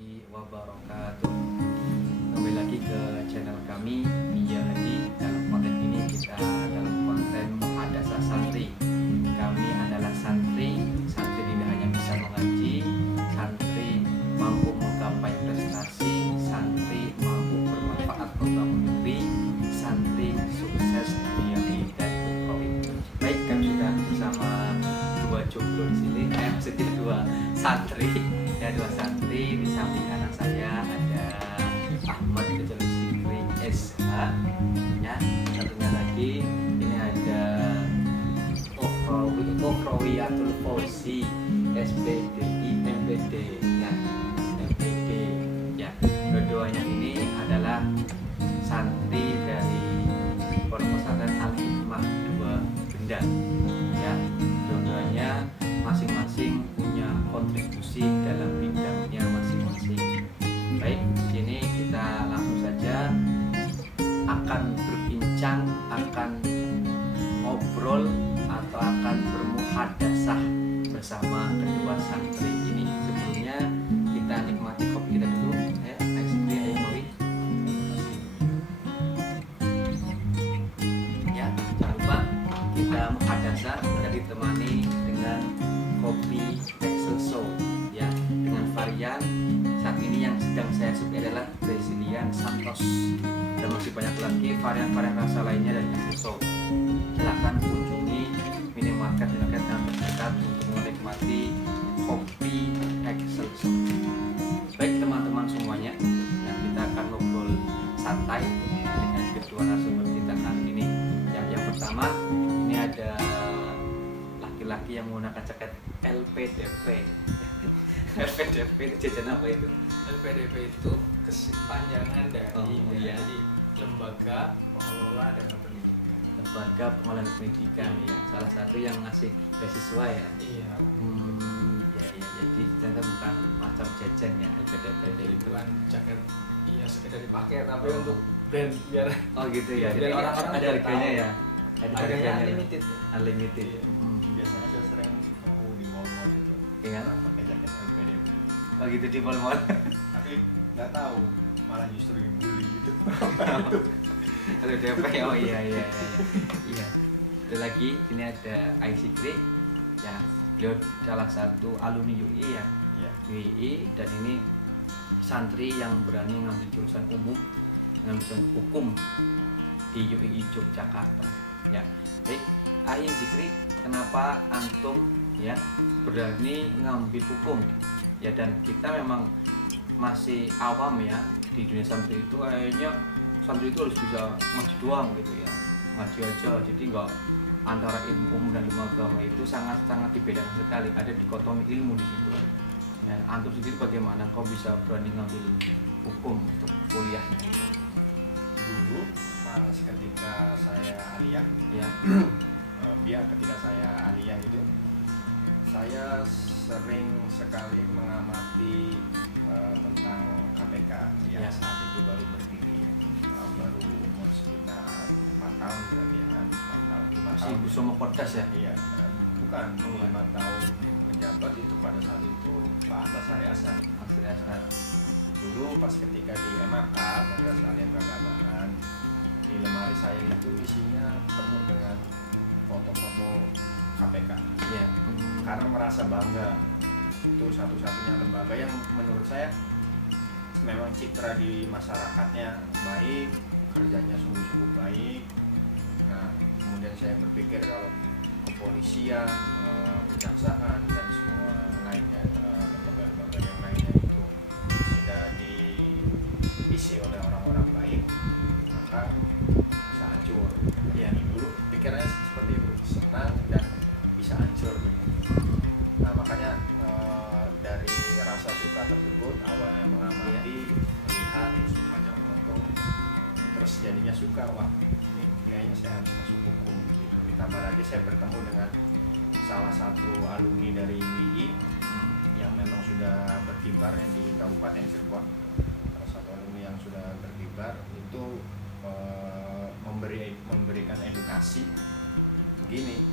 warahmatullahi wabarakatuh. Kembali lagi ke channel kami Iya Hadi. Dalam konten ini kita dalam konten muhadasah santri. Kami adalah santri. Santri tidak hanya bisa mengaji, santri mampu menggapai prestasi, santri mampu bermanfaat membangun negeri, santri sukses dunia dan ukhrawi. Baik, kami sudah bersama dua jomblo di sini, maksudnya dua santri. Ya, dua santri. Di samping kanan saya ada Ahmad Ketul Sikri SH, ya. Satunya lagi ini ada Ukhrawiyatul Fauzi SPDI MPD, ya. MPD, ya. Dua-duanya ini adalah santri dari Pondok Pesantren Al Hikmah Dua Benda, ya. Dua-duanya masing-masing punya kontribusi dalam bidangnya masing-masing. Baik, di sini kita langsung saja akan berbincang, akan ngobrol atau akan bermuhadasah bersama kedua santri ini. Sebelumnya kita nikmati kopi kita dulu, ya. Ayo kopi. Ya, jangan lupa kita muhadasah, kita ditemani dengan kopi Excelso, ya, dengan varian saat ini yang sedang saya sukai adalah Brazilian Santos, dan masih banyak lagi varian-varian rasa lainnya dari Excelso. Silahkan kunjungi minimarket terdekat untuk menikmati kopi Excelso. Baik teman-teman semuanya, nah, kita akan ngobrol santai dengan kedua narasumber kita kali ini. Yang pertama ini ada laki-laki yang menggunakan jaket LPDP. LPDP itu jajan apa itu? LPDP itu kepanjangan dari iya. jadi Lembaga Pengelola Dana Pendidikan. Lembaga Pengelola Pendidikan, ya. Salah satu yang ngasih beasiswa, ya. Iya. Ya, jadi ternyata bukan macam jajan, ya, LPDP Jadi itu. bukan jaket iya sekedar dipakai, tapi untuk brand biar gitu ya. Jadi biar orang-orang ada biar harganya, tahu. ya. Ada harganya unlimited. Unlimited. Iya. Biasanya saya sering ketemu di mall-mall gitu, Iya. orang pakai jaket LPDP, Begitu di mall-mall. tapi nggak tahu malah justru dibully gitu. LPDP, oh iya. Ada lagi, ini ada Aisyikri, ya. Beliau salah satu alumni UI, ya. Iya. UI, dan ini santri yang berani ngambil jurusan umum, ngambil jurusan hukum di UI Yogyakarta, ya. Baik, Ayin Zikri, kenapa antum, ya, berani ngambil hukum, ya? Dan kita memang masih awam, ya, di dunia santri itu. Kayaknya santri itu harus bisa ngaji doang gitu, ya, ngaji aja. Jadi enggak, antara ilmu umum dan ilmu agama itu sangat-sangat dibedakan sekali. Ada dikotomi ilmu di situ. Ya, antum sendiri bagaimana kau bisa berani ngambil hukum untuk kuliahnya itu? Dulu pas ketika saya aliyah, Ya. ketika saya aliyah itu, saya sering sekali mengamati tentang KPK yang Ya. saat itu baru berdiri, baru umur sekitar 4 tahun berarti, ya kan, 4 tahun, 5 Masih tahun. Busomo Kodas, ya? Iya, bukan, 5 tahun menjabat itu pada saat itu Pak Antasari Ashar. Asli Asar. Dulu pas ketika di MAK, Madrasah Alia Keagamaan, di lemari saya itu isinya penuh dengan foto-foto KPK. Ya. Karena merasa bangga, itu satu-satunya lembaga yang menurut saya memang citra di masyarakatnya baik, kerjanya sungguh-sungguh baik. Nah, kemudian saya berpikir kalau kepolisian, kejaksaan, dan semua lainnya, lembaga-lembaga yang lainnya itu tidak diisi oleh orang-orang baik, maka bisa hancur. Ya. Dulu pikirannya seperti itu, senang dan bisa hancur gitu. Nah, makanya dari rasa suka tersebut, awalnya mengamati, melihat, terus membaca foto, terus jadinya suka. Wah, ini kayaknya saya harus masuk hukum gitu. Ditambah lagi saya bertemu dengan salah satu alumni dari UI yang memang sudah berkibar, ya, di Kabupaten Cirebon. Salah satu alumni yang sudah berkibar itu memberikan edukasi begini.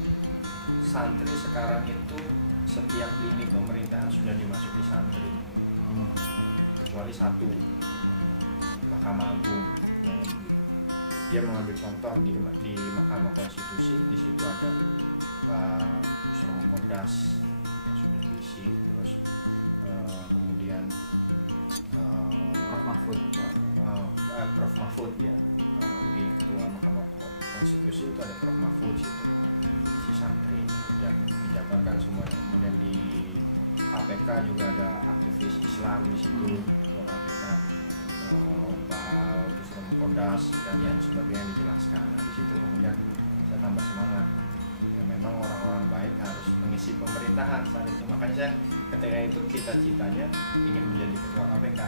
Santri sekarang itu setiap lini pemerintahan sudah dimasuki santri. kecuali satu, Mahkamah Agung. Nah, dia mengambil contoh di Mahkamah Konstitusi, di situ ada Musrom Kodas yang sudah diisi, terus kemudian Prof Mahfud. Prof Mahfud ya, di ketua Mahkamah Konstitusi itu ada Prof Mahfud situ, si santri dan dijabarkan semuanya. Kemudian di KPK juga ada aktivis Islam di situ, ketua KPK, Pak Musrom Kodas dan yang sebagainya dijelaskan. Nah, di situ kemudian saya tambah semangat. Ya, memang orang-orang baik harus mengisi pemerintahan saat itu. Makanya saya ketika itu cita-citanya ingin menjadi ketua KPK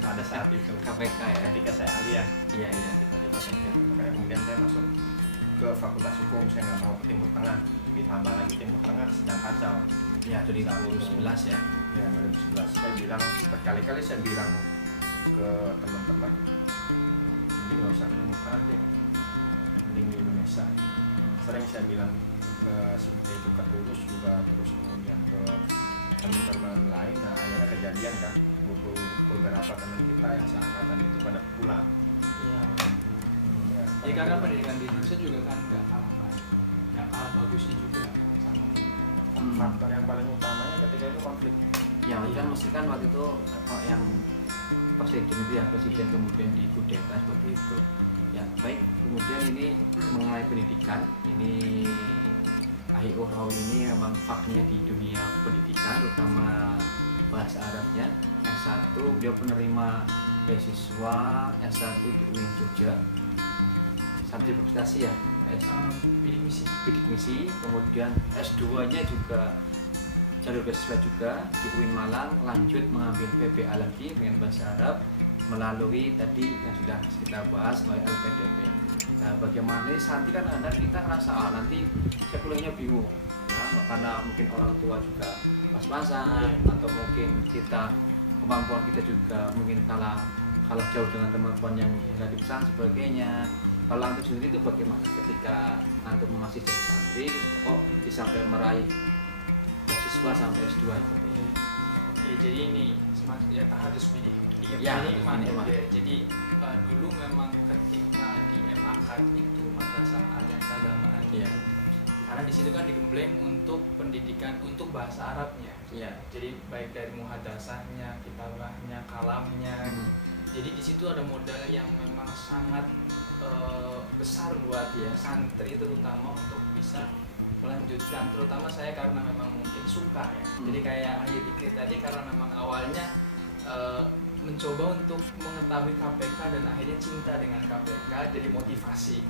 pada saat itu. KPK ya. Ketika saya aliyah, Iya iya. makanya kemudian saya masuk ke Fakultas Hukum. Saya nggak mau ke Timur Tengah, ditambah lagi Timur Tengah sedang kacau. Ya 2011 ya. Ya 2011 saya bilang berkali-kali, saya bilang ke teman-teman, mending nggak usah ke Timur Tengah deh, mending di Indonesia. Sering saya bilang seperti itu ke Lulus juga, terus kemudian ke teman-teman lain. Nah akhirnya kejadian kan, beberapa teman kita yang seangkatan itu pada pulang. Iya. Ya, Ya karena pendidikan di Indonesia juga kan nggak kalah baik, nggak kalah bagusnya juga sama. faktor yang paling utamanya ketika itu konflik. Ya kan mesti kan waktu itu yang presiden itu ya, presiden kemudian dikudeta seperti itu. Ya baik, kemudian ini mengenai pendidikan, ini Ahi Uhrawi ini memang faknya di dunia pendidikan, terutama bahasa Arabnya. S1 beliau penerima beasiswa S1 di UIN Jogja, sertifikasi ya, Bidik misi. bidik misi. Kemudian S2-nya juga jalur beasiswa juga di UIN Malang, lanjut mengambil PBA lagi dengan bahasa Arab melalui tadi yang sudah kita bahas melalui LPDP. Nah, bagaimana santri kan Anda kita ngerasa nanti saya kuliahnya bingung ya, karena mungkin orang tua juga pas-pasan atau mungkin kita kemampuan kita juga mungkin kalah jauh dengan teman-teman yang dari pesan sebagainya. Kalau antum sendiri itu bagaimana ketika antum masih jadi santri kok bisa sampai meraih beasiswa sampai S2 itu? Ya, jadi ini ya harus bidik Ya, ini ini mantap ya. Jadi dulu memang ketika di MAK itu Madrasah Aliansi Keagamaan Iya. karena di situ kan digembleng untuk pendidikan untuk bahasa Arabnya. Iya. Jadi baik dari muhadasahnya, kitabahnya, kalamnya. Jadi di situ ada modal yang memang sangat besar buat Iya. santri terutama untuk bisa melanjutkan. Terutama saya karena memang mungkin suka ya. Jadi kayak Ahi Dikri tadi karena memang awalnya mencoba untuk mengetahui KPK dan akhirnya cinta dengan KPK jadi motivasi.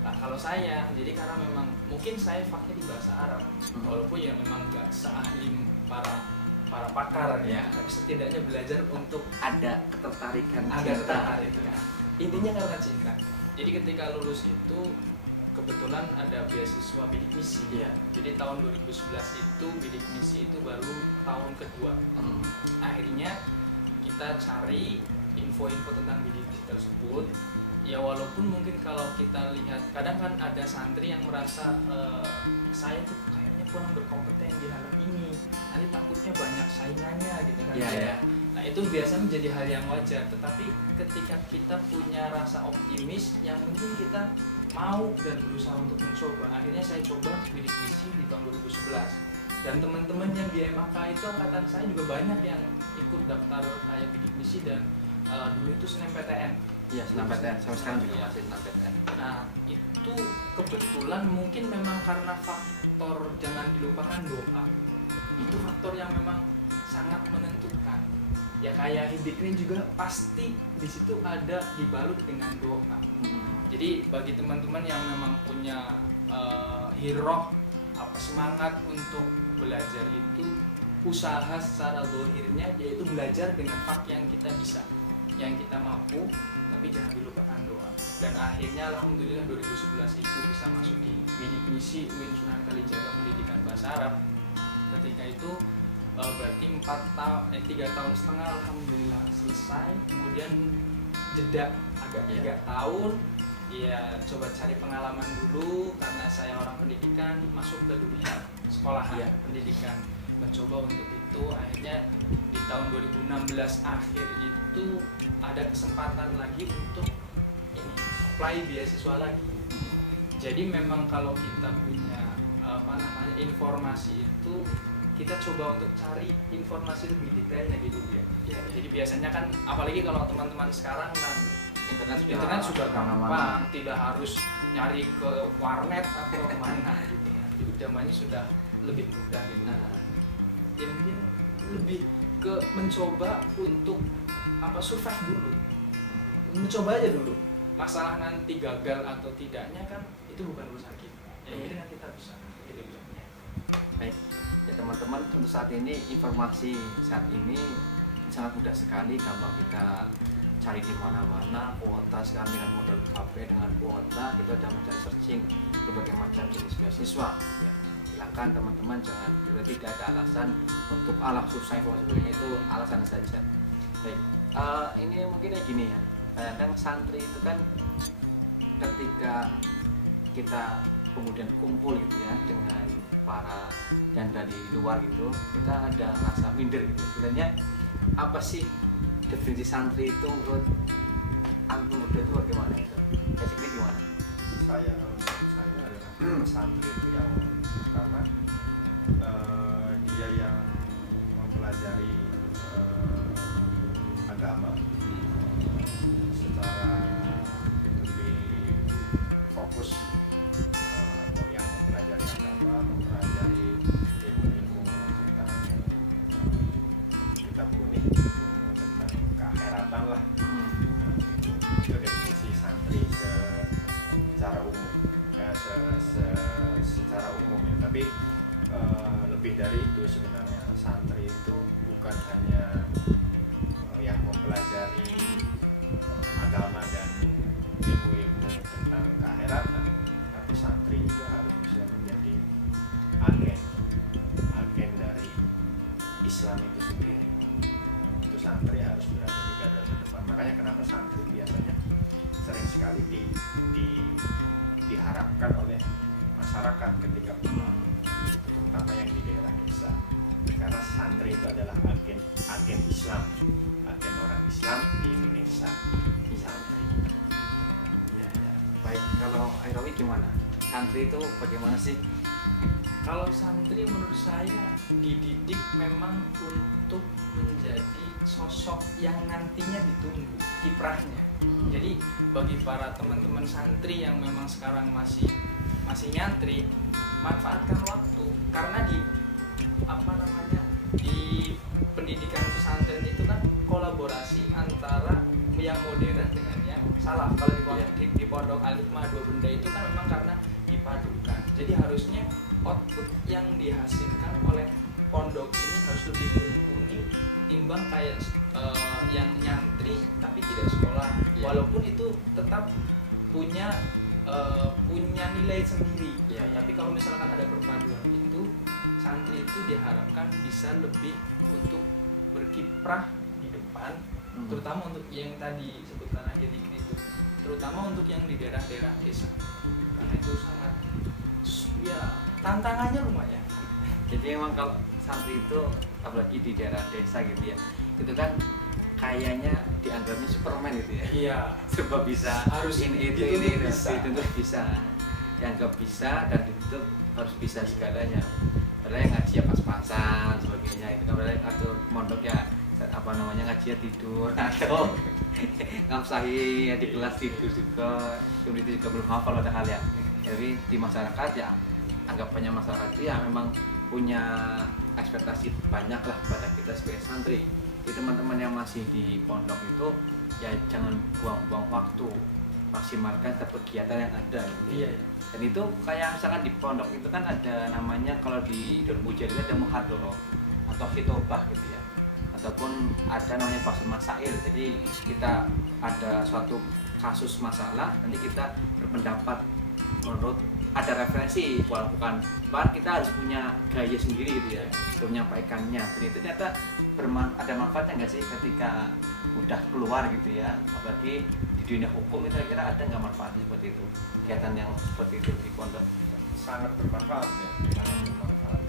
Nah kalau saya jadi karena memang mungkin saya faknya di bahasa Arab walaupun ya memang nggak seahli para pakar ya, tapi setidaknya belajar untuk Ada ketertarikan ada cinta. ketertarikan. Intinya karena cinta. Jadi ketika lulus itu kebetulan ada beasiswa bidik misi. Iya. Jadi tahun 2011 itu bidik misi itu baru tahun kedua. Akhirnya kita cari info-info tentang bidik misi tersebut. Ya walaupun mungkin kalau kita lihat kadang kan ada santri yang merasa saya tuh kayaknya kurang berkompeten di hal ini. Nanti takutnya banyak saingannya gitu kan. Iya, iya. Nah itu biasanya menjadi hal yang wajar. Tetapi ketika kita punya rasa optimis, yang penting kita mau dan berusaha untuk mencoba. Akhirnya saya coba bidik misi di tahun 2011. Dan teman-teman yang di MAK itu angkatan saya juga banyak yang ikut daftar kayak bidik misi dan dulu itu SNMPTN. Iya, SNMPTN. Sampai sekarang juga masih SNMPTN. Nah itu kebetulan mungkin memang karena faktor jangan dilupakan doa. Itu faktor yang memang sangat menentukan. Ya kayak Hidikrin juga pasti di situ ada dibalut dengan doa. Jadi bagi teman-teman yang memang punya hiroh semangat untuk belajar itu usaha secara zahirnya yaitu belajar dengan fak yang kita bisa, yang kita mampu, tapi jangan dilupakan doa. Dan akhirnya alhamdulillah 2011 itu bisa masuk di bidik misi UIN Sunan Kalijaga Pendidikan Bahasa Arab. Ketika itu berarti 3 tahun setengah alhamdulillah selesai. Kemudian jeda agak 3 tahun. Ya coba cari pengalaman dulu karena saya orang pendidikan, masuk ke dunia sekolah pendidikan, mencoba untuk itu. Akhirnya di tahun 2016 akhir itu ada kesempatan lagi untuk ini apply beasiswa lagi. Jadi memang kalau kita punya informasi itu kita coba untuk cari informasi lebih detailnya gitu ya. Jadi biasanya kan apalagi kalau teman-teman sekarang kan internet sudah gampang, tidak harus nyari ke warnet atau kemana gitu ya. Zamannya sudah lebih mudah gitu. Ya mungkin lebih ke mencoba untuk survive dulu, mencoba aja dulu. Masalah nanti gagal atau tidaknya kan itu bukan urusan kita. Yang penting kan kita bisa gitu bilangnya. Baik, ya teman-teman, untuk saat ini informasi saat ini sangat mudah sekali, gampang kita cari di mana-mana. Kuota sekarang dengan model KP dengan kuota kita sudah mencari searching berbagai macam jenis beasiswa. Ya, silakan teman-teman, jangan tidak ada alasan untuk susah informasi sebagainya, itu alasan saja. Baik, ini mungkin kayak gini ya. Kadang santri itu kan ketika kita kemudian kumpul gitu ya dengan para yang dari luar gitu, kita ada rasa minder gitu. Sebenarnya apa sih definisi santri itu menurut antum berdua itu bagaimana itu? Basically gimana? Saya adalah santri itu yang pertama dia yang mempelajari agama secara lebih fokus, yang mempelajari agama, mempelajari ilmu-ilmu tentang kitab kuning, ilmu tentang keakhiratan lah. Itu definisi santri secara umum, secara umum ya. Tapi lebih dari itu sebenarnya santri itu bukan hanya yang mempelajari agama dan ilmu-ilmu tentang keakhiratan, tapi santri juga harus bisa menjadi agen dari Islam itu sendiri. Itu santri harus berada di garda terdepan. Makanya kenapa santri biasanya sering sekali diharapkan oleh masyarakat ketika pulang, terutama yang di daerah desa, karena santri itu adalah agen Islam, agen orang Islam di Indonesia. Santri. Ya. Baik, kalau Airawi gimana? Santri itu bagaimana sih? Kalau santri menurut saya dididik memang untuk menjadi sosok yang nantinya ditunggu kiprahnya. Jadi bagi para teman-teman santri yang memang sekarang masih nyantri, manfaatkan waktu, karena di pendidikan pesantren itu kan kolaborasi antara yang modern dengan yang salaf. Kalau di pondok Al-Hikmah Dua Benda itu kan memang karena dipadukan. Jadi harusnya output yang dihasilkan oleh pondok ini harus lebih mumpuni timbang kayak yang nyantri tapi tidak sekolah. Walaupun itu tetap punya nilai sendiri. Tapi kalau misalkan ada perpaduan itu, santri itu diharapkan bisa lebih untuk berkiprah di depan, terutama untuk yang tadi sebutkan aja dikit itu, terutama untuk yang di daerah-daerah desa, karena itu sangat tantangannya lumayan. Jadi memang kalau santri itu apalagi di daerah desa gitu ya, itu kan kayaknya dianggapnya Superman gitu ya. Iya. Serba bisa, harus ini dituntut bisa, dianggap bisa dan dituntut harus bisa segalanya. Padahal yang ngaji ya pas-pasan sebagainya itu kan, padahal atau mondok ya ngaji tidur atau ngapsahi ya di kelas tidur juga, kemudian itu juga belum hafal ada hal ya. Jadi di masyarakat ya anggapannya masyarakat itu ya memang punya ekspektasi banyak lah pada kita sebagai santri. Jadi teman-teman yang masih di pondok itu ya jangan buang-buang waktu, maksimalkan kegiatan yang ada. Iya. Dan itu kayak misalkan di pondok itu kan ada namanya, kalau di Daun Pujian itu ada muhadharah atau khitobah gitu ya, ataupun ada namanya bahasan masail. Jadi kita ada suatu kasus masalah, nanti kita berpendapat menurut ada referensi, bukan kita harus punya gaya sendiri gitu ya untuk menyampaikannya. Dan itu ternyata ada manfaatnya nggak sih ketika udah keluar gitu ya, apalagi di dunia hukum itu kira-kira ada nggak manfaatnya seperti itu, kegiatan yang seperti itu di pondok? Sangat bermanfaat ya, sangat bermanfaat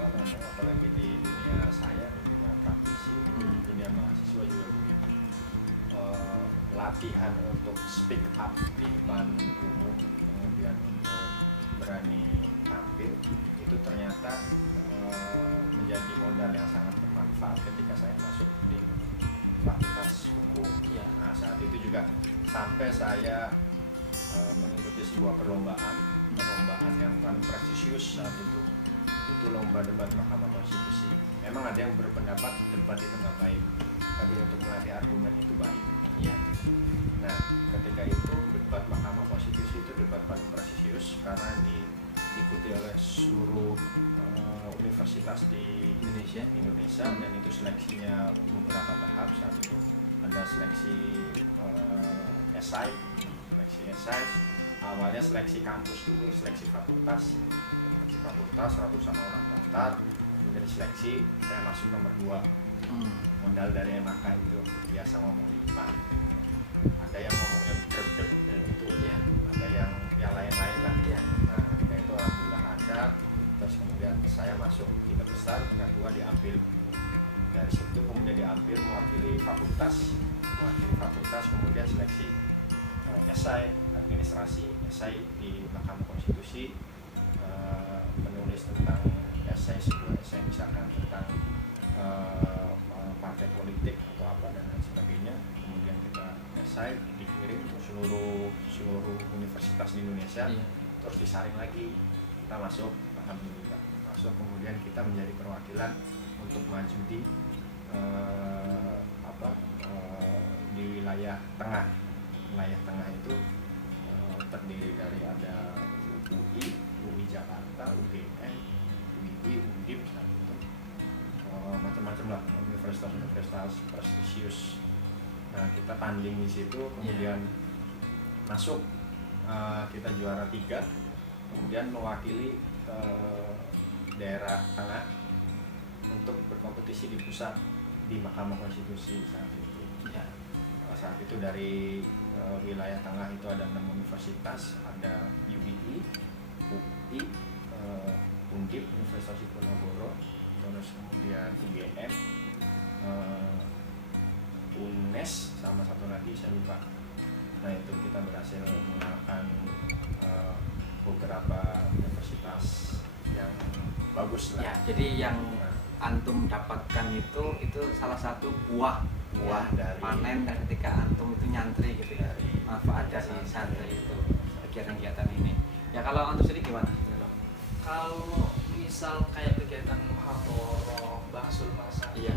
karena apalagi di dunia speak up di depan umum, kemudian untuk berani tampil, itu ternyata menjadi modal yang sangat bermanfaat ketika saya masuk di fakultas hukum. Ya. Nah, saat itu juga sampai saya mengikuti sebuah perlombaan yang paling prestisius saat itu lomba debat Mahkamah Konstitusi. Memang ada yang berpendapat debat itu nggak baik, tapi untuk melatih argumen itu baik. Iya. Nah, ketika itu debat Mahkamah Konstitusi itu debat paling prestisius karena diikuti oleh seluruh universitas di Indonesia dan itu seleksinya beberapa tahap. Saat itu ada seleksi esai, awalnya seleksi kampus dulu, seleksi fakultas, ratusan orang daftar, kemudian seleksi, saya masuk nomor 2. Modal dari MAK itu biasa ngomong di depan, ada yang ngomongnya berdek itu ya, ada yang lain-lain lah ya. Nah, ketika itu alhamdulillah ada, terus kemudian saya masuk tiga besar, tingkat 2 diambil. Dari situ kemudian diambil mewakili fakultas, kemudian seleksi esai administrasi, esai di Mahkamah Konstitusi, menulis tentang sebuah esai misalkan tentang partai politik atau apa dan lain sebagainya. Kemudian kita esai dikirim ke seluruh universitas di Indonesia, terus disaring lagi, kita masuk, alhamdulillah masuk. Kemudian kita menjadi perwakilan untuk maju di di wilayah tengah. Wilayah tengah itu terdiri dari ada UI Jakarta, UGM, UII, UNDIP, macam-macam lah, universitas prestisius. Nah, kita tanding di situ, kemudian masuk, kita juara 3, kemudian mewakili daerah tengah untuk berkompetisi di pusat di Mahkamah Konstitusi saat itu. Ya. Saat itu dari wilayah tengah itu ada 6 universitas, ada UII, UI, UNDIP, Universitas Diponegoro, terus kemudian UGM, UNES, sama satu lagi saya lupa. Nah, itu kita berhasil mengalahkan beberapa universitas yang bagus lah. Ya, jadi yang antum dapatkan itu salah satu buah dari panen ketika antum itu nyantri gitu ya, manfaat dari santri itu kegiatan-kegiatan ini. Ya, kalau antum sendiri gimana? Kalau misal kayak kegiatan muhadharah, bahsul masail, Iya.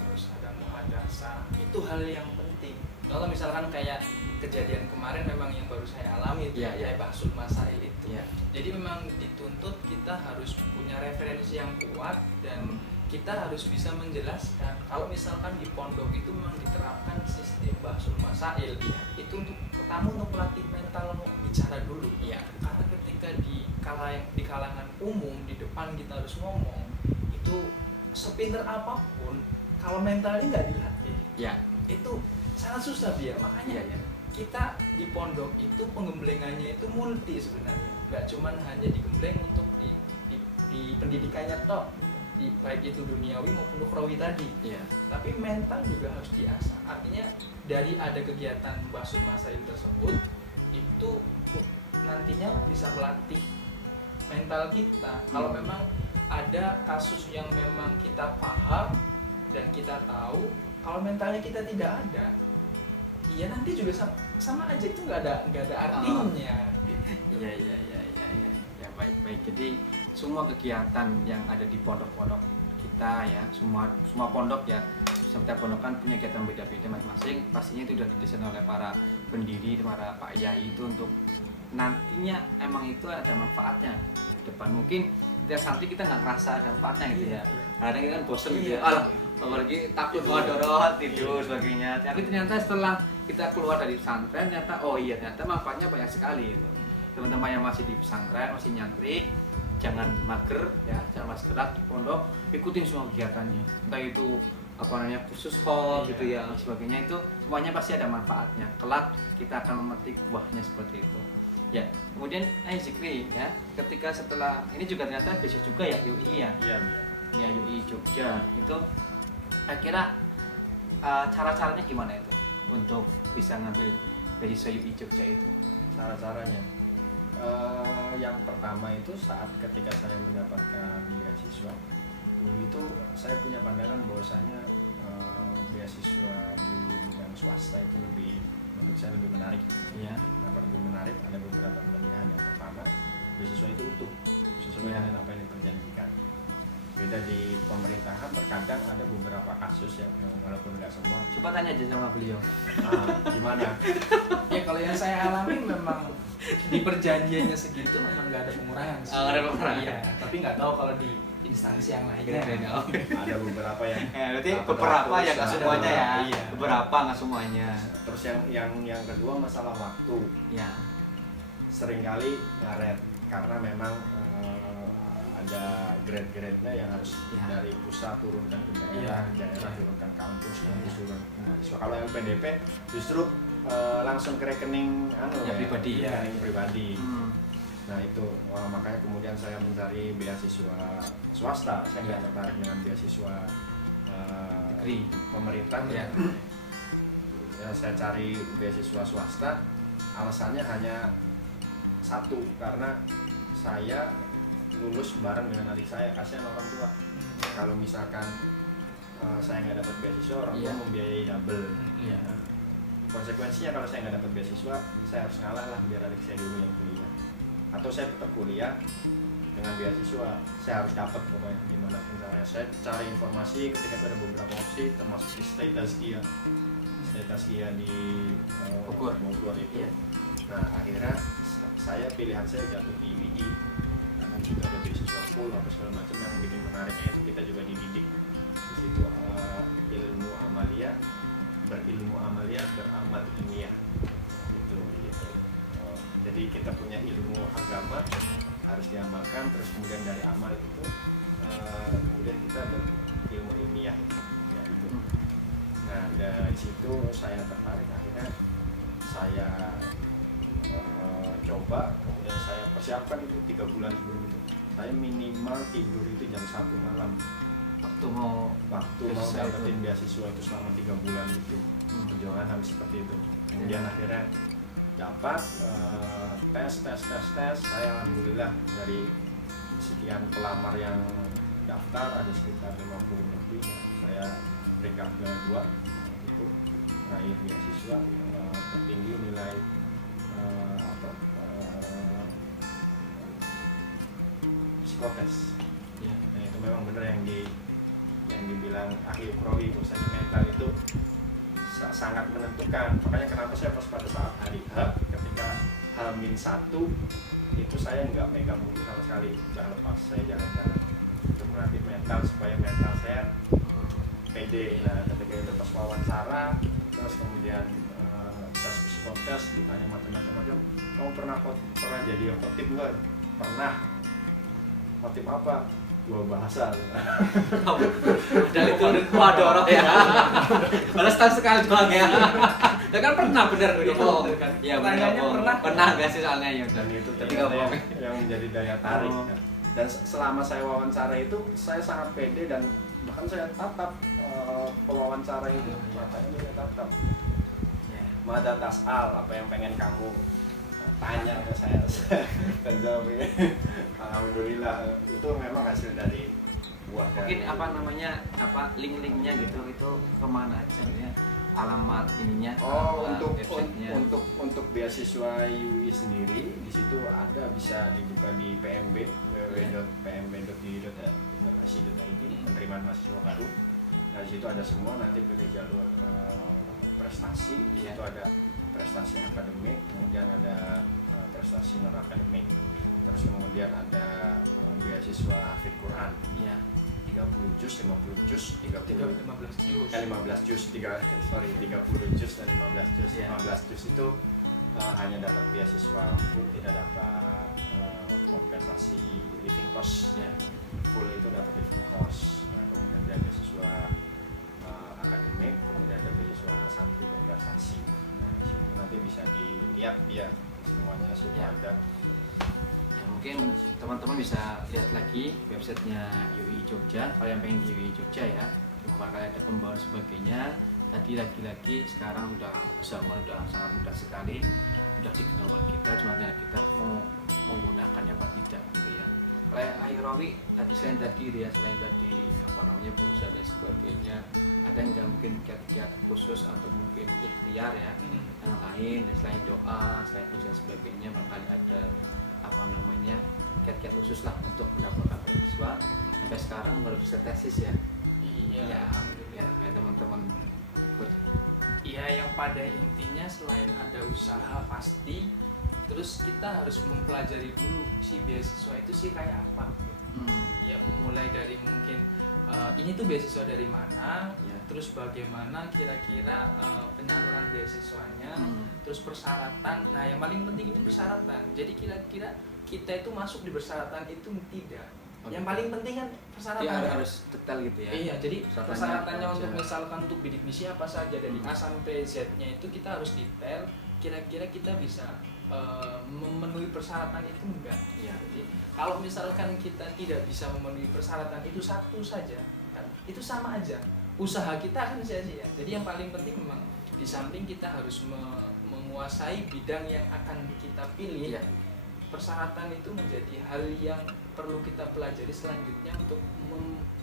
terus ada muhadasah, itu hal yang penting. Kalau misalkan kayak kejadian kemarin memang yang baru saya alami itu, kayak bahsul masail itu. Iya. Jadi memang dituntut kita harus punya referensi yang kuat dan kita harus bisa menjelaskan. Kalau misalkan di pondok itu memang diterapkan sistem bahsul masail, itu untuk pertama untuk pelatih mental bicara dulu. Iya. Karena ketika di kalangan umum di depan kita harus ngomong, itu sepinter apapun kalau mentalnya nggak dilatih, Ya. itu sangat susah dia. Makanya kita di pondok itu penggemblengannya itu multi sebenarnya, nggak cuman hanya digembleng untuk di pendidikannya toh, baik itu duniawi maupun ukhrawi tadi. Iya. Tapi mental juga harus diasah. Artinya dari ada kegiatan bahsul masail tersebut itu nantinya bisa melatih mental kita. Kalau memang ada kasus yang memang kita paham dan kita tahu, kalau mentalnya kita tidak ada, iya nanti juga sama aja, itu nggak ada artinya. Iya. Ya, baik. Jadi semua kegiatan yang ada di pondok-pondok kita ya, semua pondok ya, setiap pondok kan punya kegiatan beda-beda masing-masing. Pastinya itu sudah didesain oleh para pendiri, para Pak Yai itu untuk nantinya emang itu ada manfaatnya ke depan. Mungkin setiap santri kita nggak kerasa ada manfaatnya gitu ya. Kadang kita kan bosen gitu ya. Apalagi takut muhadharah, tidur sebagainya. Tapi ternyata setelah kita keluar dari pesantren, ternyata ternyata manfaatnya banyak sekali gitu. Teman-teman yang masih di pesantren, masih nyantri, jangan mager ya, jangan mas gerak di pondok, ikutin semua kegiatannya. Entah itu kursus hall gitu ya, sebagainya, itu semuanya pasti ada manfaatnya. Kelak kita akan memetik buahnya seperti itu. Ya, kemudian Zikri ya, ketika setelah ini juga ternyata besok juga ya UI ya. Iya. Ya, UI Jogja itu kira-kira cara-caranya gimana itu untuk bisa ngambil beasiswa UI Jogja itu? Cara-caranya yang pertama itu saat ketika saya mendapatkan beasiswa itu saya punya pandangan bahwasanya beasiswa di bidang swasta itu menurut saya lebih menarik. Iya. Kenapa lebih menarik? Ada beberapa kelebihan. Yang pertama, beasiswa itu utuh sesuai Iya. dengan apa yang diperjanjikan. Beda di pemerintahan terkadang ada beberapa kasus yang walaupun nggak semua. Coba tanya aja sama beliau. Gimana? Ya kalau yang saya alami memang di perjanjiannya segitu memang nggak ada pengurangan sih. Oh, nggak ada pengurangan. Iya, tapi nggak tahu kalau di instansi yang lainnya. Ada beberapa yang Berarti beberapa ya nggak semuanya ya. Iya. Beberapa nggak semuanya. Terus yang kedua masalah waktu. Ya. Seringkali ngaret karena memang ada grade-grade-nya yang harus Ya. dari pusat turunkan ke Iya. daerah turunkan kampus, Iya. kampus turun ke mahasiswa. Kalau yang PDP justru langsung ke rekening Ya, pribadi. rekening pribadi. Nah itu makanya kemudian saya mencari beasiswa swasta. Saya nggak tertarik dengan beasiswa Negeri. pemerintah. Ya. Ya, saya cari beasiswa swasta. Alasannya hanya satu, karena saya lulus bareng dengan adik saya. Kasihan orang tua. Kalau misalkan saya nggak dapat beasiswa, orang tua Iya. membiayai double. Iya. Nah, konsekuensinya kalau saya nggak dapat beasiswa, saya harus ngalah lah biar adik saya dulu yang kuliah. Atau saya tetap kuliah dengan beasiswa, saya harus dapat pokoknya gimana pun caranya. Saya cari informasi ketika ada beberapa opsi, termasuk di status dia di Bogor. itu. Iya. Nah akhirnya saya pilihan saya jatuh di UI karena juga ada beasiswa full apa segala macam. Yang bikin menariknya itu kita juga dididik di situ ilmu amalia, berilmu amalia, beramal ilmiah gitu. Jadi kita punya ilmu agama harus diamalkan, terus kemudian dari amal itu kemudian kita berilmu ilmiah ya, gitu. Nah dari situ saya tertarik, akhirnya saya coba, kemudian saya persiapkan itu 3 bulan sebelum itu. Saya minimal tidur itu jam 1 malam Waktu mau beasiswa dapetin itu. beasiswa itu selama 3 bulan itu. Perjuangan habis seperti itu. Kemudian Iya. akhirnya dapat tes. Saya alhamdulillah dari sekian pelamar yang daftar ada sekitar 50 lebih. Saya peringkat kedua itu raih beasiswa tertinggi nilai psikotes. Ya. Nah itu memang benar yang dibilang ahli prodi, bahwasanya mental itu sangat menentukan. Makanya kenapa saya pas pada saat hari H ketika H-1 itu saya nggak megang buku sama sekali, jangan lepas saya jalan-jalan untuk melatih mental supaya mental saya pede. Nah ketika itu pas wawancara, terus kemudian tes psikotes, ditanya macam-macam, kamu pernah jadi khotib nggak? Pernah. Khotib apa? 2 bahasa. Dan itu ada orang ya. Balas tahun sekali doang ya. Ya kan pernah bener Iya, oh. bener kan. Iya Pertanyaannya bener. pernah. Nggak sih soalnya ya Dan itu Jadi ternyata nggak yang menjadi daya tarik. Oh. Dan selama saya wawancara itu saya sangat pede, dan bahkan saya tatap pewawancara itu, matanya saya tatap. Mada tas'al, apa yang pengen kamu tanya ke saya dan jawabnya. Alhamdulillah itu memang hasil dari buah Mungkin dari, apa namanya link-linknya gitu itu kemana aja ya, alamat ininya. websitenya. untuk beasiswa UI sendiri di situ ada, bisa dibuka di PMB www.pmb.ui.ac.id penerimaan mahasiswa baru. Nah di situ ada semua, nanti pilih jalur prestasi, di situ ada prestasi akademik, kemudian ada prestasi non akademik, terus kemudian ada beasiswa hafid Quran. Iya. 30 juz, 50 juz, 15 juz. 15 juz, 30 juz dan 15 juz. Iya. 15 juz itu hanya dapat beasiswa full, tidak dapat kompensasi living cost. Iya. Full itu dapat living cost. Nah, kemudian ada beasiswa akademik, kemudian ada beasiswa santri berprestasi. Nah, di situ nanti bisa dilihat ya semuanya sudah Iya. ada. Ya, mungkin teman-teman bisa lihat lagi websitenya UI Jogja kalau yang pengen di UI Jogja ya. Cuma bakal ada pembawaan sebagainya. Tadi lagi-lagi sekarang zaman udah sangat mudah sekali, udah di genggaman kita, cuma kita mau menggunakannya apa tidak gitu ya. Kayak Airawi tadi selain tadi apa namanya berusaha dan sebagainya, ada yang nggak mungkin kiat-kiat khusus atau mungkin ikhtiar ya yang lain selain doa, selain berusaha dan sebagainya, barangkali ada apa namanya kiat-kiat khusus lah untuk mendapatkan beasiswa. Sampai sekarang baru bisa tesis ya. Iya, Ya, alhamdulillah. ya teman-teman. Iya, yang pada intinya selain ada usaha pasti, terus kita harus mempelajari dulu si beasiswa itu sih kayak apa. Ya mulai dari mungkin ini tuh beasiswa dari mana, Ya. terus bagaimana kira-kira penyaluran beasiswanya, terus persyaratan. Nah yang paling penting ini persyaratan. Jadi kira-kira kita itu masuk di persyaratan itu tidak. Yang paling penting kan persyaratan. Dia harus detail gitu ya. Iya, jadi persyaratannya apa untuk aja. misalkan untuk bidik misi apa saja dari A sampai Z-nya itu kita harus detail. Kira-kira kita bisa memenuhi persyaratan itu enggak? Iya. Jadi kalau misalkan kita tidak bisa memenuhi persyaratan itu satu saja, kan itu sama aja. Usaha kita akan sia-sia. Jadi yang paling penting memang di samping kita harus menguasai bidang yang akan kita pilih. Iya. Persyaratan itu menjadi hal yang perlu kita pelajari selanjutnya untuk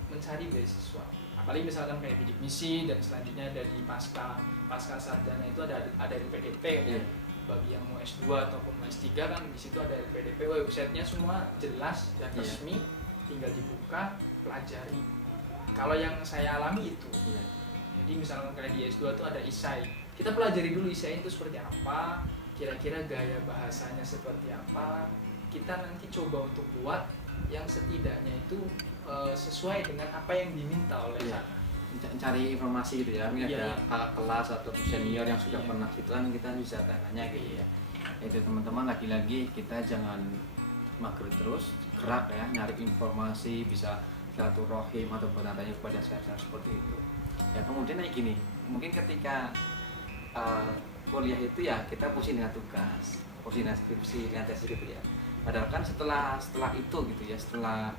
mencari beasiswa. Apalagi misalkan kayak bidik misi dan selanjutnya dari pasca sarjana itu ada LPDP ya. Iya. Bagi yang mau S2 ataupun mau S3 kan di situ ada LPDP, websitenya semua jelas dan Iya. resmi, tinggal dibuka, pelajari. Kalau yang saya alami itu, Iya. jadi misalkan kayak di S2 itu ada ISAI, kita pelajari dulu ISAI itu seperti apa, kira-kira gaya bahasanya seperti apa, kita nanti coba untuk buat yang setidaknya itu sesuai dengan apa yang diminta oleh Iya. sana. Cari informasi gitu ya, mungkin Iya, ada iya. kakak kelas atau senior yang sudah Iya. pernah gitu kan, kita bisa tanya gitu ya. Itu teman-teman, lagi-lagi kita jangan mager terus, gerak ya, nyari informasi, bisa silaturahim atau bertanya kepada saya seperti itu. Ya kemudian kayak gini, mungkin ketika kuliah itu ya kita pusing dengan tugas, pusing dengan skripsi, dengan tesis gitu ya. Padahal kan setelah itu gitu ya, setelah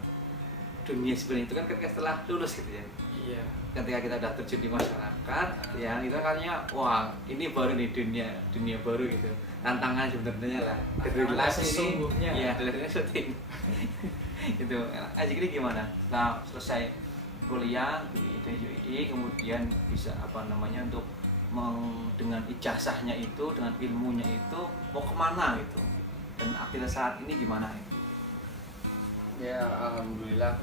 dunia sebenarnya itu kan ketika setelah lulus gitu ya, Iya. ketika kita udah terjun di masyarakat ya, itu kayaknya wah ini baru nih dunia baru gitu, tantangan sebenarnya lah. Tantangan sesungguhnya. Iya, dari syuting itu aja. Gini gimana setelah selesai kuliah di UI, kemudian bisa apa namanya untuk dengan ijazahnya itu, dengan ilmunya itu mau kemana gitu, dan aktivitas saat ini gimana? Ya alhamdulillah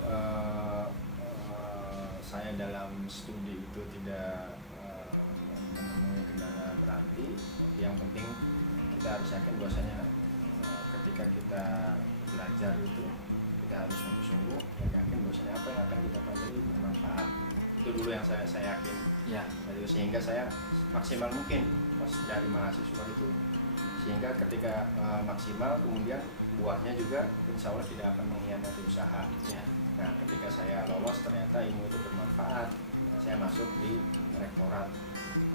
saya dalam studi itu tidak menemui kendala berarti. Yang penting kita harus yakin bahwasanya ketika kita belajar itu kita harus sungguh-sungguh dan yakin bahwasanya apa yang akan kita pelajari bermanfaat. Itu dulu yang saya yakin. Ya. Jadi sehingga saya maksimal mungkin pas dari mahasiswa itu, sehingga ketika maksimal kemudian buahnya juga insya Allah tidak akan mengkhianati usaha. Ya. Nah ketika saya lolos ternyata ilmu itu bermanfaat, saya masuk di rektorat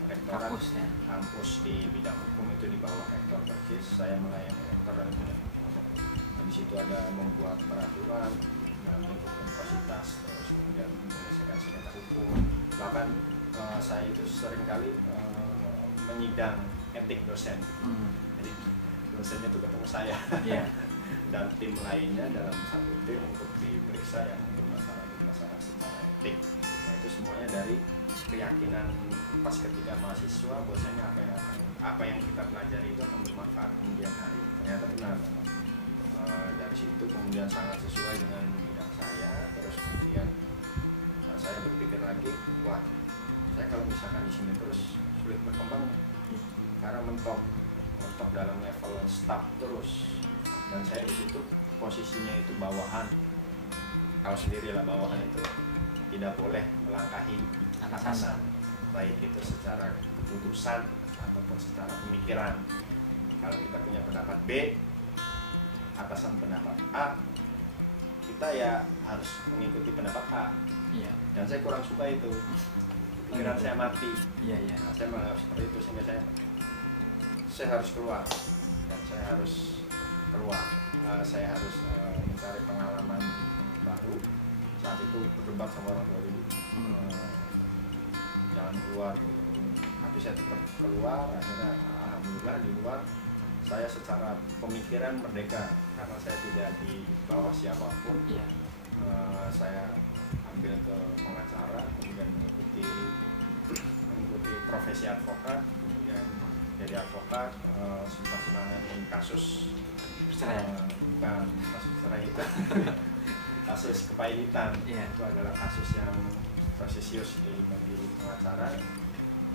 Kampus ya. kampus di bidang hukum itu di bawah rektor persis. Saya melayani rektor dan bidang hukum. Nah, di situ ada membuat peraturan dalam lingkup universitas, terus kemudian menyelesaikan sengketa hukum. Bahkan saya itu seringkali menyidang etik dosen. Jadi dosennya itu ketemu saya Iya. dan tim lainnya dalam satu tim untuk diperiksa yang bermasalah secara etik. Nah itu semuanya dari keyakinan pas ketika mahasiswa bahwasanya apa yang kita pelajari itu akan bermanfaat kemudian hari. Ternyata benar. Dari situ kemudian sangat sesuai dengan bidang saya. Terus kemudian saya berpikir lagi, wah saya kalau misalkan di sini terus sulit berkembang karena mentok dalam level staff terus, dan saya di situ posisinya itu bawahan. Kalau sendiri lah bawahan itu tidak boleh melangkahi atasan, baik itu secara keputusan ataupun secara pemikiran. Kalau kita punya pendapat B, atasan pendapat A, kita ya harus mengikuti pendapat A. Iya. Dan saya kurang suka itu. Pikiran saya mati. Iya, iya. Nah, saya menganggap seperti itu sehingga saya harus keluar dan saya harus saya harus mencari pengalaman baru. Saat itu berdebat sama orang tua dulu, jangan keluar gitu. saya tetap keluar. Akhirnya alhamdulillah di luar saya secara pemikiran merdeka karena saya tidak di bawah siapapun. Iya. Saya ambil ke pengacara, kemudian mengikuti profesi advokat, kemudian jadi advokat, sempat menangani kasus Perceraian. bukan kasus cerai itu kasus kepailitan. Iya. Itu adalah kasus yang presisius bagi pengacara.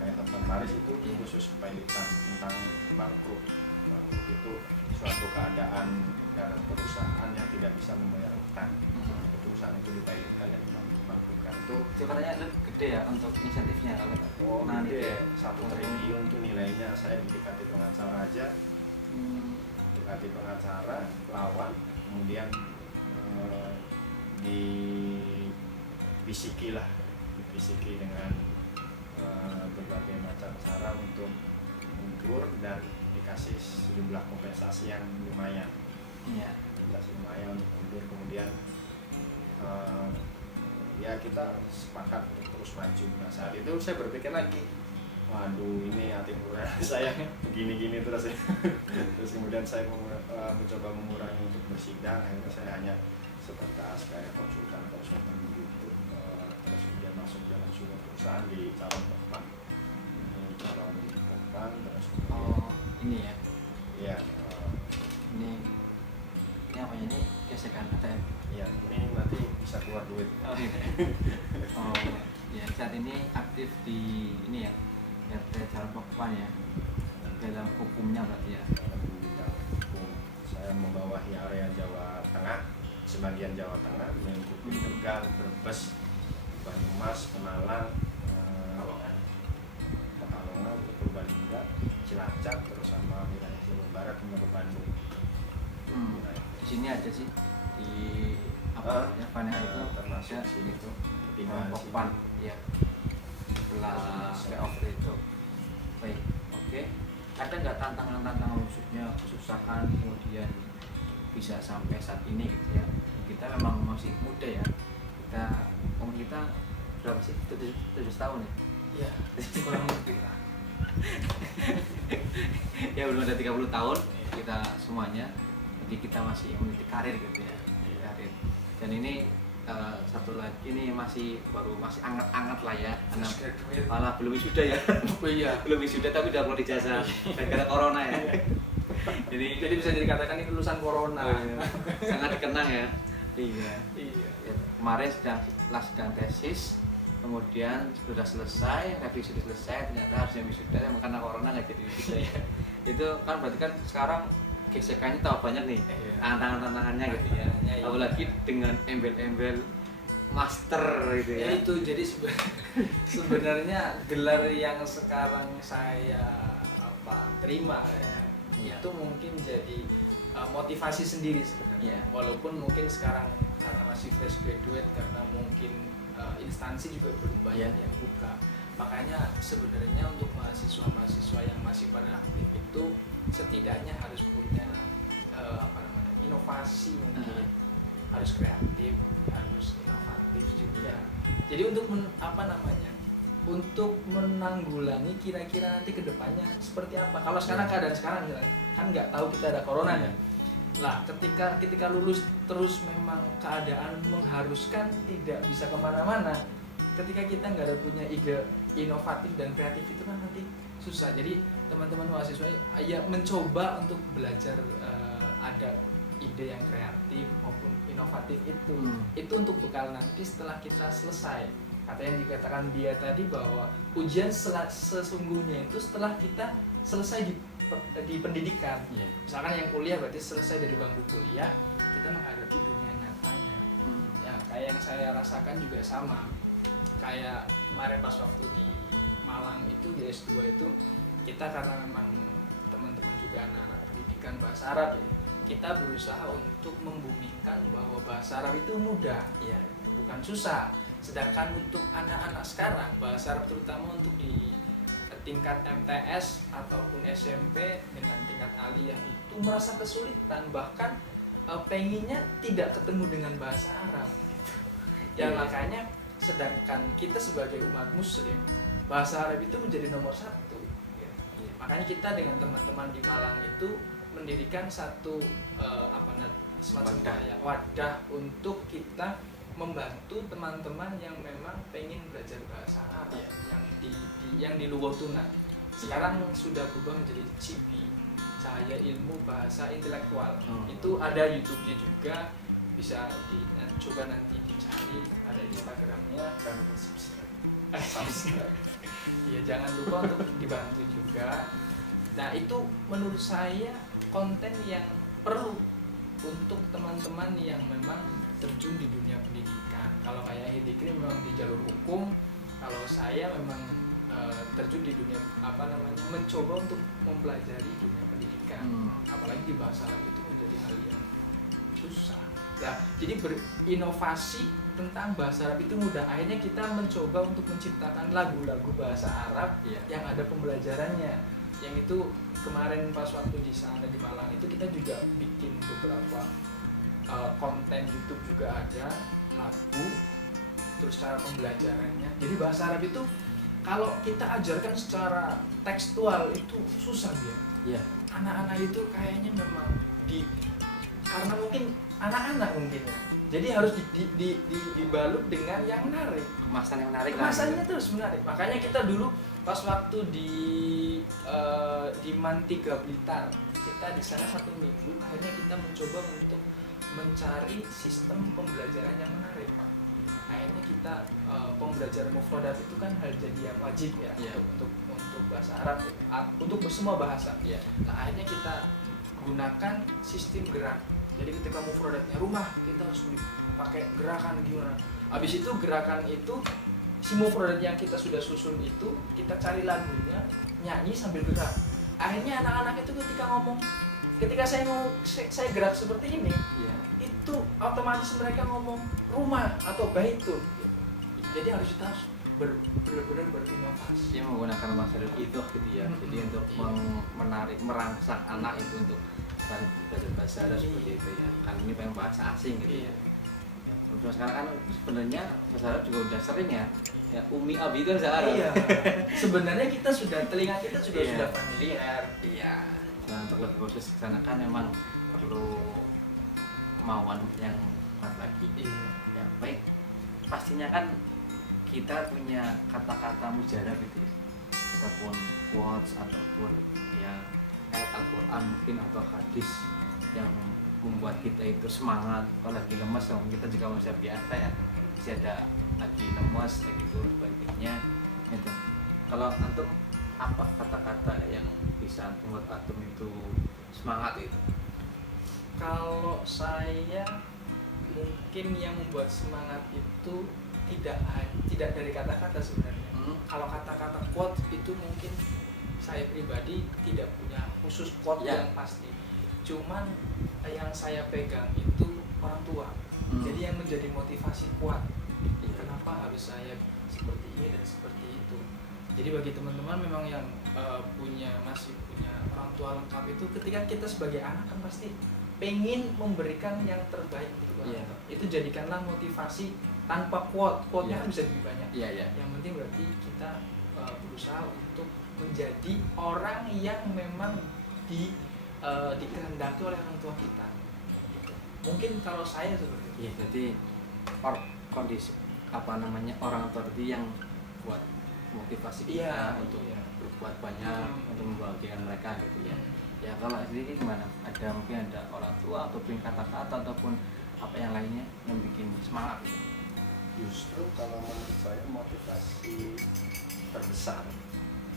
Kayak teman Paris itu khusus kepailitan tentang bangkrut. Bangkrut itu suatu keadaan dalam perusahaan yang tidak bisa membayar utang. Perusahaan itu dipailitkan dan dibangkrutkan. Itu katanya lebih gede ya untuk insentifnya kalau Gede, 1 triliun itu nilainya. Saya didekati pengacara aja, didekati pengacara, lawan, kemudian dibisiki dengan berbagai macam cara untuk mundur dan dikasih sejumlah kompensasi yang lumayan. Iya. Kompensasi lumayan untuk mundur, kemudian ya kita sepakat untuk terus maju. Nah saat itu saya berpikir lagi, waduh ini hati nurani saya begini-gini terus ya. Terus kemudian saya mencoba mengurangi untuk bersidang. Akhirnya saya hanya sebatas kayak konsultan gitu. Terus kemudian masuk dalam sebuah perusahaan di calon bank, terus kemudian Ini ya. ya Ini apa ini gesekan ATM. ya ini nanti bisa keluar duit. Oh ya, saat ini aktif di ini ya, RT Calon Pokpan ya, dalam hukumnya berarti ya. Saya membawahi area Jawa Tengah, sebagian Jawa Tengah mengikuti Tegal, Brebes, Banyumas, Pemalang, Pekalongan, Purbalingga, Cilacap, terus sama wilayah Jawa Barat hingga ke Bandung. Di sini aja sih di apa ya panel itu termasuk ada sini itu Tinggal Pokpan ya, setelah playoff itu. Baik, oke. Ada nggak tantangan-tantangan khususnya kesusahan kemudian bisa sampai saat ini gitu ya? Kita memang masih muda ya. Umur kita berapa sih? 7 tahun ya? Iya, kurang lebih lah. Ya belum ada 30 tahun kita semuanya. Jadi kita masih memiliki karir gitu ya. Karir. Dan ini satu lagi nih masih anget-anget lah ya. Karena Graduate. malah belum wisuda ya. Oh iya. Belum wisuda tapi udah keluar ijazah gara-gara corona ya. Jadi bisa dikatakan ini lulusan corona. Sangat dikenang ya. Iya. Iya. Ya, kemarin sedang tesis, kemudian sudah selesai, revisi sudah selesai, ternyata harusnya wisuda, karena corona nggak jadi wisuda ya. Itu kan berarti kan sekarang gesekannya tahu banyak nih, tantangannya gitu ya. Iya. Apalagi dengan embel-embel master gitu ya. Ya itu jadi sebenarnya gelar yang sekarang saya terima ya, Iya. itu mungkin jadi motivasi sendiri sebenarnya. Iya. Walaupun mungkin sekarang karena masih fresh graduate, karena mungkin instansi juga belum banyak Iya. yang buka. Makanya sebenarnya untuk mahasiswa-mahasiswa yang masih pada aktif itu setidaknya harus punya inovasi mungkin. Harus kreatif, harus inovatif juga. Jadi untuk untuk menanggulangi kira-kira nanti kedepannya seperti apa. Kalau sekarang keadaan sekarang kan nggak tahu kita ada corona ya. Lah ketika lulus terus memang keadaan mengharuskan tidak bisa kemana-mana. Ketika kita nggak ada punya ide inovatif dan kreatif itu kan nanti susah. Jadi teman-teman mahasiswa ya mencoba untuk belajar ada ide yang kreatif maupun inovatif itu. Itu untuk bekal nanti setelah kita selesai. Kata yang dikatakan dia tadi bahwa ujian sesungguhnya itu setelah kita selesai di pendidikan. Yeah. Misalkan yang kuliah berarti selesai dari bangku kuliah, kita menghadapi dunia nyatanya. Ya kayak yang saya rasakan juga sama. Kayak kemarin pas waktu di Malang itu di S2 itu, kita karena memang teman-teman juga anak-anak pendidikan bahasa Arab ya, kita berusaha untuk membumikan bahwa bahasa Arab itu mudah, Iya. bukan susah. Sedangkan untuk anak-anak sekarang, bahasa Arab terutama untuk di tingkat MTS ataupun SMP dengan tingkat aliyah itu merasa kesulitan, bahkan pengennya tidak ketemu dengan bahasa Arab. Ya makanya sedangkan kita sebagai umat muslim bahasa Arab itu menjadi nomor satu. Makanya kita dengan teman-teman di Malang itu mendirikan satu semacam wadah untuk kita membantu teman-teman yang memang pengen belajar bahasa Arab yang di Luwotuna. Sekarang sudah berubah menjadi CIBI, Cahaya Ilmu Bahasa Intelektual. Itu ada YouTube-nya juga, bisa coba nanti dicari, ada Instagramnya dan subscribe. Ya jangan lupa untuk dibantu juga. Nah itu menurut saya konten yang perlu untuk teman-teman yang memang terjun di dunia pendidikan. Kalau kayak Hidikri memang di jalur hukum, kalau saya memang terjun di dunia mencoba untuk mempelajari dunia pendidikan. Apalagi di bahasa Arab itu menjadi hal yang susah. Nah, jadi berinovasi tentang bahasa Arab itu mudah. Akhirnya kita mencoba untuk menciptakan lagu-lagu bahasa Arab yang ada pembelajarannya. Yang itu kemarin pas waktu di sana di Malang itu kita juga bikin beberapa konten YouTube juga ada, lagu, terus cara pembelajarannya. Jadi bahasa Arab itu kalau kita ajarkan secara tekstual itu susah dia. Anak-anak itu kayaknya memang karena mungkin anak-anak mungkin ya. Jadi harus dibalut dengan yang menarik. Kemasan yang menarik. Kemasannya terus menarik. Makanya kita dulu pas waktu di Mantiga Blitar, kita di sana 1 minggu, akhirnya kita mencoba untuk mencari sistem pembelajaran yang menarik. Akhirnya kita pembelajaran mufradat itu kan hal jadi yang wajib ya untuk bahasa Arab, untuk semua bahasa. Nah, akhirnya kita gunakan sistem gerak. Jadi ketika mufradatnya rumah, kita harus pakai gerakan gimana. Habis itu gerakan itu si mufradat yang kita sudah susun itu kita cari lagunya, nyanyi sambil gerak. Akhirnya anak-anak itu ketika saya gerak seperti ini, itu otomatis mereka ngomong rumah atau baitun. Jadi kita harus benar-benar berinovasi. Dia menggunakan masalah itu gitu ya. Jadi untuk menarik, merangsang anak itu untuk belajar bahasa Arab seperti itu ya. Kan ini pengen bahasa asing gitu ya. Terus sekarang kan sebenarnya bahasa Arab juga udah sering ya. Ya Umi Abi itu bahasa Arab. Sebenarnya telinga kita sudah familiar. Nah untuk lebih khusus ke sana kan memang perlu kemauan yang kuat lagi. Ya baik. Pastinya kan kita punya kata-kata mujarab gitu ya. Ataupun quotes ataupun ya ayat Al-Quran mungkin atau hadis yang membuat kita itu semangat. Kalau lagi lemas kita juga masih biasa ya, masih ada lagi lemas kayak gitu sebagainya gitu. Kalau antum apa kata-kata yang bisa membuat antum itu semangat itu? Kalau saya mungkin yang membuat semangat itu tidak dari kata-kata sebenarnya. Kalau kata-kata quote itu mungkin saya pribadi tidak punya khusus quote yang pasti. Cuman yang saya pegang itu orang tua. Jadi yang menjadi motivasi kuat. Kenapa harus saya seperti ini dan seperti itu. Jadi bagi teman-teman memang yang masih punya orang tua lengkap itu, ketika kita sebagai anak kan pasti pengen memberikan yang terbaik gitu kan. Itu jadikanlah motivasi tanpa quote-nya kan bisa lebih banyak. Yang penting berarti kita berusaha untuk menjadi orang yang memang dikehendaki oleh orang tua kita. Mungkin kalau saya seperti itu. Jadi kondisi orang tua tadi yang buat motivasi kita untuk berbuat banyak, untuk membahagiakan mereka gitu ya. Ya kalau sendiri gimana? Mungkin ada orang tua ataupun kata-kata ataupun apa yang lainnya yang bikin semangat gitu? Justru kalau menurut saya motivasi terbesar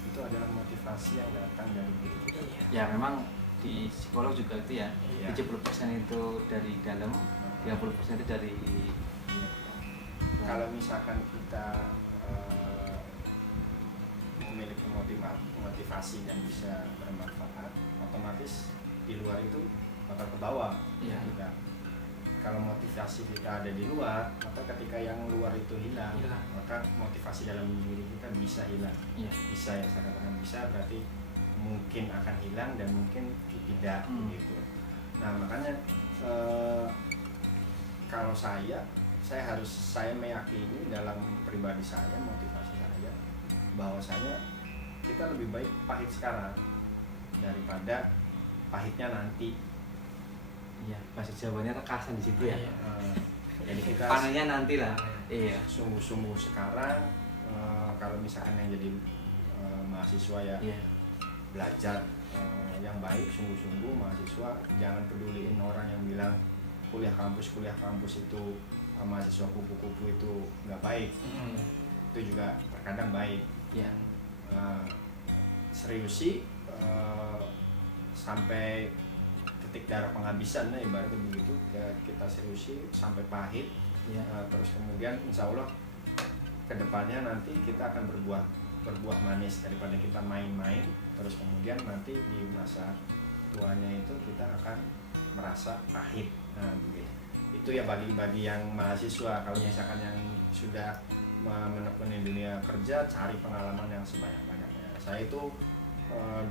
itu adalah motivasi yang datang dari diri kita. Ya memang di psikolog juga itu ya, 70% itu dari dalam, 30% itu dari kalau misalkan kita memiliki motivasi yang bisa bermanfaat, otomatis di luar itu bakal ke bawah. Kita. Kalau motivasi kita ada di luar, maka ketika yang luar itu hilang, maka motivasi dalam diri kita bisa hilang. Bisa ya, saya katakan bisa berarti mungkin akan hilang dan mungkin tidak gitu. Nah makanya kalau saya meyakini dalam pribadi saya, motivasi saya bahwasanya kita lebih baik pahit sekarang daripada pahitnya nanti. Iya, bahasa Jawanya rekasan di situ ya. Iya. Jadi kita Panennya nanti lah. Iya. sungguh-sungguh sekarang, kalau misalkan yang jadi mahasiswa ya, Iya. belajar yang baik, sungguh-sungguh mahasiswa, jangan peduliin orang yang bilang kuliah kampus itu mahasiswa kupu-kupu itu nggak baik. Itu juga terkadang baik. Iya. Seriusi sampai titik darah penghabisan, ibaratnya begitu, kita seriusi sampai pahit. Iya. Terus kemudian insya Allah kedepannya nanti kita akan berbuah manis daripada kita main-main. Terus kemudian nanti di masa tuanya itu kita akan merasa pahit. Nah, begitu. Itu ya bagi yang mahasiswa. Kalau misalkan yang sudah menekuni dunia kerja, cari pengalaman yang sebanyak-banyaknya. Saya itu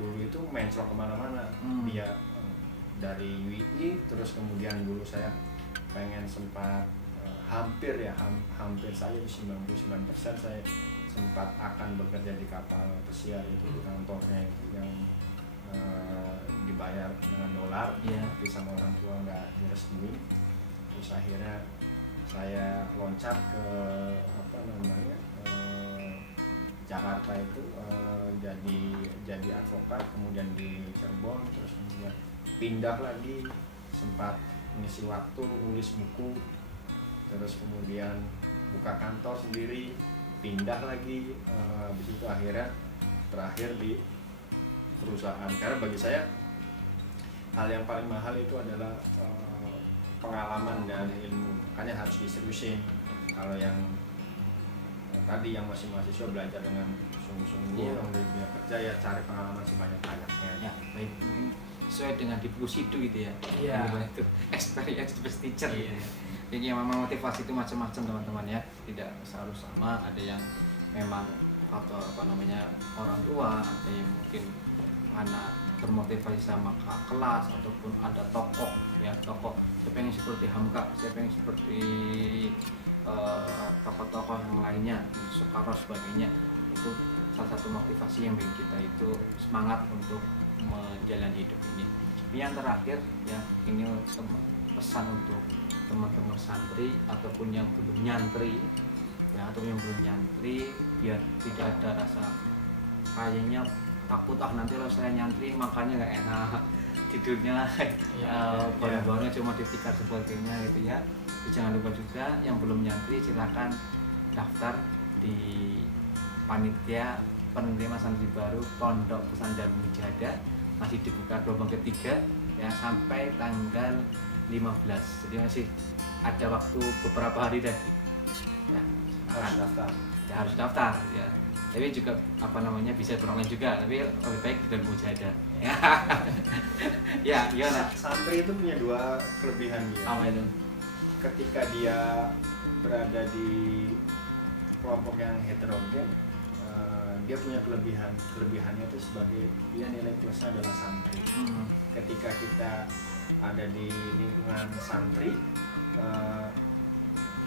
dulu itu menclok kemana-mana. Dia dari UI, terus kemudian dulu saya pengen sempat hampir saya 99% saya sempat akan bekerja di kapal pesiar itu, di kantornya itu yang dibayar dengan dolar, tapi sama orang tua nggak direstuin. Terus akhirnya saya loncat ke Jakarta itu, jadi advokat, kemudian di Cirebon, terus kemudian pindah lagi, sempat mengisi waktu nulis buku, terus kemudian buka kantor sendiri, pindah lagi, habis itu akhirnya terakhir di perusahaan. Karena bagi saya hal yang paling mahal itu adalah pengalaman dan ilmu, makanya harus diseriusin. Kalau yang tadi yang masih mahasiswa belajar dengan sungguh-sungguh, yang di dunia kerja ya cari pengalaman sebanyak-banyaknya. Ya, baik. Sesuai dengan di buku situ gitu ya. Iya. Itu experience the best teacher. Gitu. Jadi memang motivasi itu macam-macam teman-teman ya. Tidak harus sama. Ada yang memang faktor orang tua, ada yang mungkin anak termotivasi sama kakak kelas, ataupun ada tokoh ya, tokoh saya pengen seperti Hamka, saya pengen seperti tokoh-tokoh yang lainnya, Soekarno sebagainya. Itu salah satu motivasi yang bikin kita itu semangat untuk menjalani hidup ini. Yang terakhir ya, ini pesan untuk teman-teman santri ataupun yang belum nyantri ya, atau yang belum nyantri, biar tidak ada rasa kayaknya takut nanti kalau saya nyantri makanya nggak enak tidurnya, barang-barangnya cuma ditikar sebagainya gitu ya. Jangan lupa juga yang belum nyantri silakan daftar di panitia penerima santri baru Pondok Pesantren Mujahadah, masih dibuka gelombang ketiga ya sampai tanggal 15. Jadi masih ada waktu beberapa hari lagi. Ya, harus daftar ya. Tapi juga bisa beronline juga, tapi lebih baik di dalam Mujahadah. Ya, gimana? Santri itu punya dua kelebihan dia. Apa itu? Ketika dia berada di kelompok yang heterogen, dia punya kelebihannya itu sebagai dia nilai plusnya adalah santri. Ketika kita ada di lingkungan santri,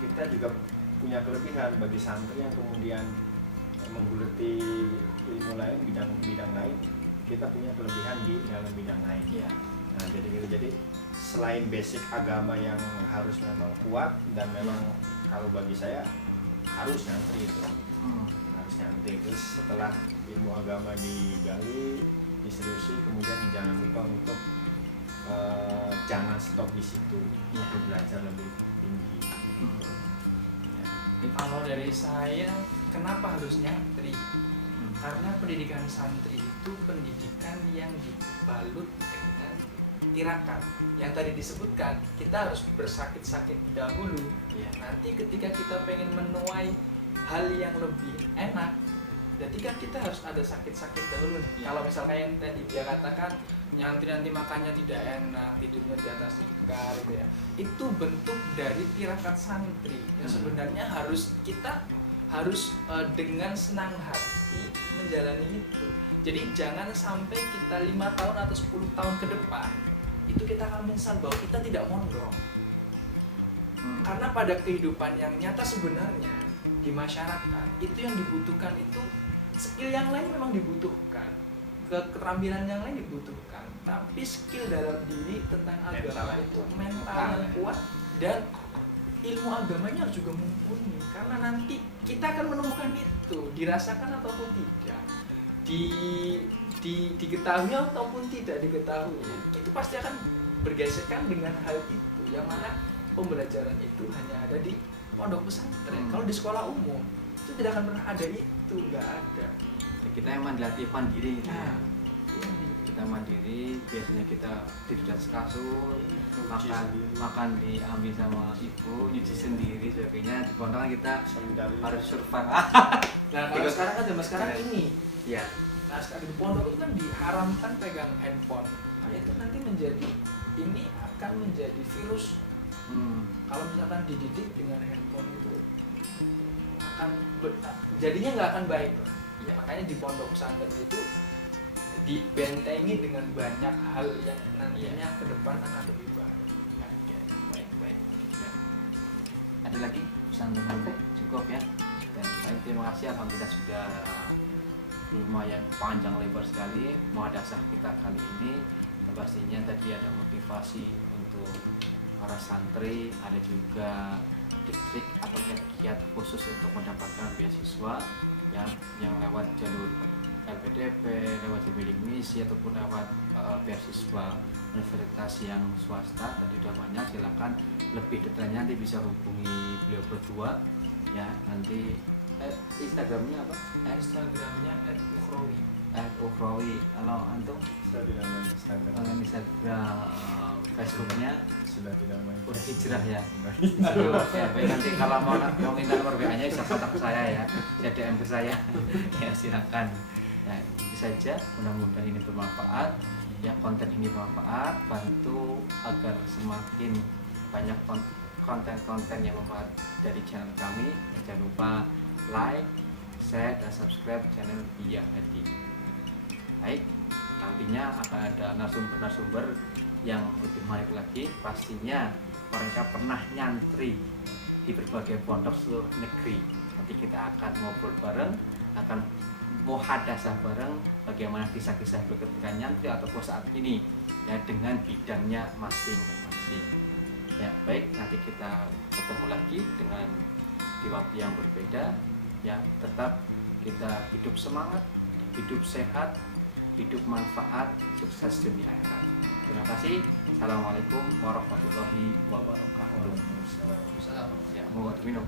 kita juga punya kelebihan bagi santri yang kemudian menggeluti ilmu lain, bidang lain, kita punya kelebihan di dalam bidang lain. Ya. Nah, jadi selain basic agama yang harus memang kuat dan memang kalau bagi saya harus nyantri itu. Harus nyantri. Terus setelah ilmu agama digali, diseriusi, kemudian jangan lupa untuk jangan stop di situ, untuk belajar lebih tinggi. Kalau dari saya, kenapa harus nyantri? Karena pendidikan santri itu pendidikan yang dibalut dengan tirakat. Yang tadi disebutkan, kita harus bersakit-sakit dahulu. Nanti ketika kita pengen menuai hal yang lebih enak, berarti kan kita harus ada sakit-sakit dahulu. Kalau misalnya yang tadi dia katakan nyantri nanti makannya tidak enak, tidurnya di atas tikar gitu ya. Itu bentuk dari tirakat santri yang sebenarnya kita harus dengan senang hati menjalani itu. Jadi jangan sampai kita 5 tahun atau 10 tahun ke depan itu kita akan menyesal bahwa kita tidak mondok. Karena pada kehidupan yang nyata sebenarnya di masyarakat itu yang dibutuhkan itu skill yang lain memang dibutuhkan, keterampilan yang lain dibutuhkan, tapi skill dalam diri tentang agama Mental. itu mental yang kuat dan ilmu agamanya harus juga mumpuni, karena nanti kita akan menemukan itu dirasakan ataupun tidak, diketahui ataupun tidak diketahui, itu pasti akan bergesekan dengan hal itu, yang mana pembelajaran itu hanya ada di pondok pesantren. Kalau di sekolah umum itu tidak akan pernah ada itu, nggak ada. Kita emang dilatih mandiri gitu ya. Nah, Kita mandiri, biasanya kita tidur di atas kasur, Nyuci sendiri. makan diambil sama ibu, nyuci sendiri sebagainya. Di pondok kan kita Sendal. harus survive. nah kalau sekarang kan zaman sekarang ini, Ya, nah sekarang di pondok itu kan diharamkan pegang handphone. Nah, itu nanti ini akan menjadi virus. Kalau misalkan dididik dengan handphone itu akan jadinya nggak akan baik. Ya. Makanya di pondok pesantren itu dibentengi dengan banyak hal yang nantinya ke depan akan lebih baik. baik. Ya. Ada lagi pesan teman cukup ya. Dan baik, terima kasih, alhamdulillah sudah lumayan panjang lebar sekali muhadasah kita kali ini. Dan pastinya tadi ada motivasi untuk para santri, ada juga trik-trik atau kiat khusus untuk mendapatkan beasiswa yang lewat jalur LPDP, lewat bimbing misi ataupun lewat beasiswa universitas yang swasta. Tadi udah banyak, silakan lebih detailnya nanti bisa hubungi beliau berdua ya. Nanti Instagramnya apa? Instagramnya @ukhrawi. Ukhrawi. Kalau antum Saya tidak main Instagram. Instagram, Facebooknya Sudah tidak main. udah hijrah ya. Sudah. Ya, baik, nanti kalau mau minta nomor WA-nya bisa kontak saya ya, bisa DM ke saya. Ya silakan. Nah, itu saja. Mudah-mudahan ini bermanfaat. Ya, konten ini bermanfaat, bantu agar semakin banyak konten-konten yang bermanfaat dari channel kami. Jangan lupa like, share, dan subscribe channel Buya Hadi. Baik, nantinya akan ada narasumber-narasumber yang lebih menarik lagi. Pastinya mereka pernah nyantri di berbagai pondok seluruh negeri. Nanti kita akan ngobrol bareng, akan muhadasah bareng bagaimana kisah-kisah ketika nyantri ataupun saat ini ya, dengan bidangnya masing-masing. Ya baik, nanti kita ketemu lagi dengan di waktu yang berbeda ya. Tetap kita hidup semangat, hidup sehat, hidup manfaat, sukses dunia akhirat. Terima kasih. Assalamualaikum warahmatullahi wabarakatuh. Waalaikumsalam. Salam. Ya, mau diminum.